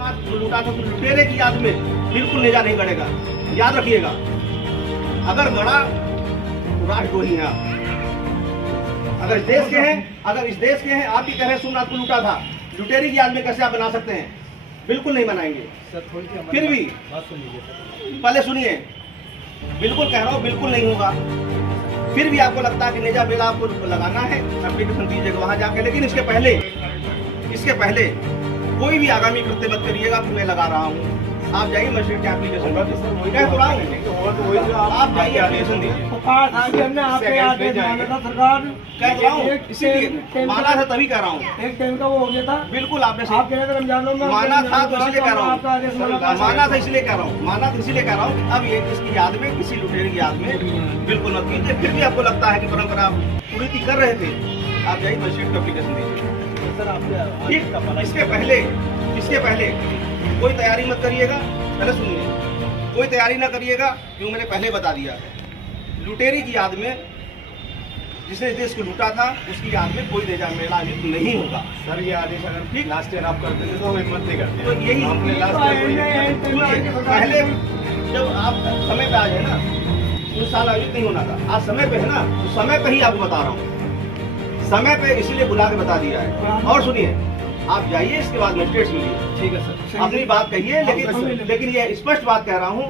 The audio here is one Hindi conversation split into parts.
लूटा तो लुटेरे की याद में बिल्कुल नेजा नहीं गड़ेगा। याद रखिएगा, अगर गड़ा तो राष्ट्रद्रोही हैं आप। अगर इस देश के हैं, आप ही कह रहे हैं सोमनाथ को लूटा था, लुटेरे की याद में कैसे आप बना सकते हैं? बिल्कुल नहीं बनाएंगे सर। फिर भी पहले सुनिए, बिल्कुल कह रहा हूँ बिल्कुल नहीं होगा। फिर भी आपको लगता है कि नेजा बेला आपको लगाना है, एप्लीकेशन दीजिएगा वहां जाके। लेकिन इसके पहले कोई भी आगामी कृत्य मत करिएगा कि मैं लगा रहा हूँ। आप जाइए मजिस्ट्रेट के एप्लीकेशन कह तो रहा हूँ, आप जाइए एप्लीकेशन दीजिए। कह रहा हूँ, इसीलिए माना था तभी कह रहा हूँ। एक टाइम का वो हो गया था। बिल्कुल आपने आप कह रहे थे रमजानों में माना था तो इसलिए कह रहा हूँ, माना था इसलिए कह रहा हूँ। अब ये इसकी याद में, किसी लुटेरे की याद में बिल्कुल मत कीजिए। फिर भी आपको लगता है कि परंपरा कुरीति कर रहे थे, आप जाइए मजिस्ट्रेट को एप्लीकेशन दीजिए। इसके पहले कोई तैयारी मत करिएगा। पहले सुनिए, कोई तैयारी ना करिएगा, क्योंकि मैंने पहले बता दिया है। लुटेरे की याद में, जिसने देश को लूटा था, उसकी याद में कोई नेजा मेला आयोजित नहीं होगा। सर ये आदेश अगर ठीक लास्ट ईयर आप करते थे तो हम हिम्मत नहीं करते। तो यही पहले जब आप समय पे आ जाए ना, उस साल आयोजित नहीं होना था। आज समय पे है ना, तो समय पे ही आपको बता रहा हूँ, समय पे इसलिए बुला के बता दिया है। और सुनिए, आप जाइए, इसके बाद मजिस्ट्रेट से मिलिए। ठीक है सर, अपनी बात कहिए, लेकिन ये स्पष्ट बात कह रहा हूँ,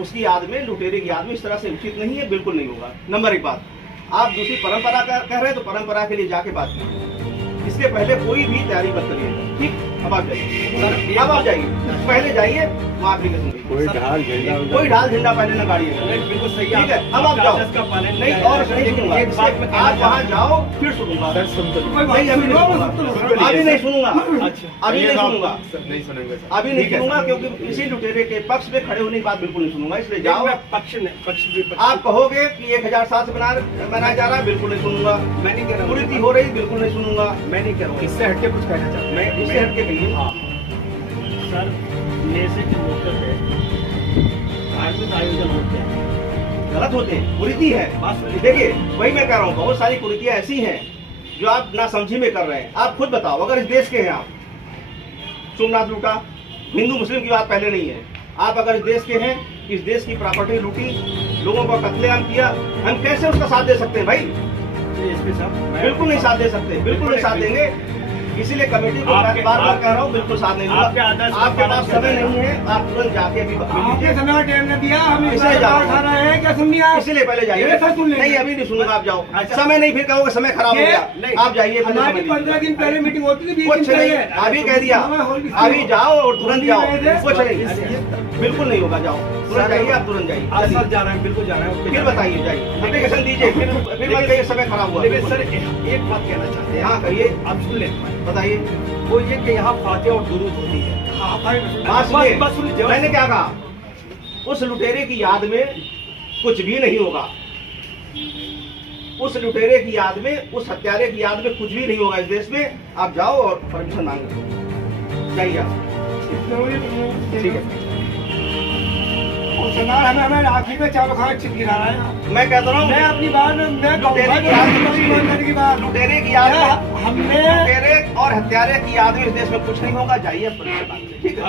उसकी याद में, लुटेरे की याद में इस तरह से उचित नहीं है, बिल्कुल नहीं होगा। नंबर एक बात। आप दूसरी परंपरा कह रहे हैं तो परंपरा के लिए जाके बात कीजिए। इसके पहले कोई भी तैयारी मत करिएगा, ठीक? अब आप जाइए, अब आप जाइए, पहले जाइए वहाँ एप्लीकेशन दीजिए। कोई ढाल झंडा पहले न गाड़िएगा। बिल्कुल सही ठीक है, अब आप जाओ। नहीं और नहीं सुनूंगा, आप वहाँ जाओ फिर सुनूंगा। नहीं अभी नहीं सुनूंगा, अभी नहीं सुनूंगा, अभी नहीं सुनूंगा, नहीं सुनेंगे सर, अभी नहीं सुनूंगा, क्योंकि इसी लुटेरे के पक्ष में खड़े होने की बात बिल्कुल नहीं सुनूंगा। इसलिए जाओ। आप कहोगे कि 1007 से बनाया जा रहा है, बिल्कुल नहीं सुनूंगा। मैं नहीं कह रहा, कुरीति हो रही, बिल्कुल नहीं सुनूंगा। मैं नहीं कह रहा हूँ। इससे हटके कुछ कहना चाहता हूँ मैं, इससे हटके कहिए। हाँ सर, नेशे के मौके पे धार्मिक आयोजन होते हैं, गलत होते हैं, कुरीति है। देखिए, वही मैं कह रहा हूँ, बहुत सारी कुरीतियां ऐसी हैं जो आप ना समझी में कर रहे हैं। आप खुद बताओ, अगर इस देश के हैं आप, सोमनाथ लूटा, हिंदू मुस्लिम की बात पहले नहीं है। आप अगर इस देश के हैं, इस देश की प्रॉपर्टी लूटी, लोगों का कत्लेआम किया, हम कैसे उसका साथ दे सकते हैं भाई? बिल्कुल नहीं साथ दे सकते, बिल्कुल नहीं साथ देंगे। इसीलिए कमेटी को बार बार कह रहा हूँ, बिल्कुल साथ नहीं दूंगा। आपके पास समय नहीं है, आप तुरंत जाके अभी समय टाइम ने दिया, हम इसलिए जा रहे हैं क्या सुनिए? इसीलिए पहले जाइए। नहीं अभी नहीं सुनूंगा, आप जाओ। समय नहीं, फिर कहोगे समय खराब हो गया। आप जाइए, हमारी 15 दिन पहले मीटिंग होती थी, कुछ नहीं, अभी कह दिया, अभी जाओ और तुरंत जाओ। कुछ नहीं, बिल्कुल नहीं होगा, जाओ तुरंत जाइए, आप तुरंत जाइए। सर जा रहे हैं, बिल्कुल जा रहे हैं। फिर बताइए, जाइए एप्लीकेशन दीजिए, फिर मत कहिए समय खराब हुआ। लेकिन सर एक बात कहना चाहते हैं। हाँ कहिए, आप सुन लें, बताइए। वो ये कि यहाँ फाते और दुरूद होती है। मैंने क्या कहा? उस लुटेरे की याद में कुछ भी नहीं होगा। उस लुटेरे की याद में, उस हत्यारे की याद में कुछ भी नहीं होगा इस देश में। आप जाओ और परमिशन मांगो, जाइए आप। ठीक है, हमें आखिर में चावल खाना चिप गिरा रहा है। मैं कहता हूँ, मैं अपनी बात में लुटेरे की याद में, हमने लुटेरे और हत्यारे की याद में इस देश में कुछ नहीं होगा। जाइए, ठीक है।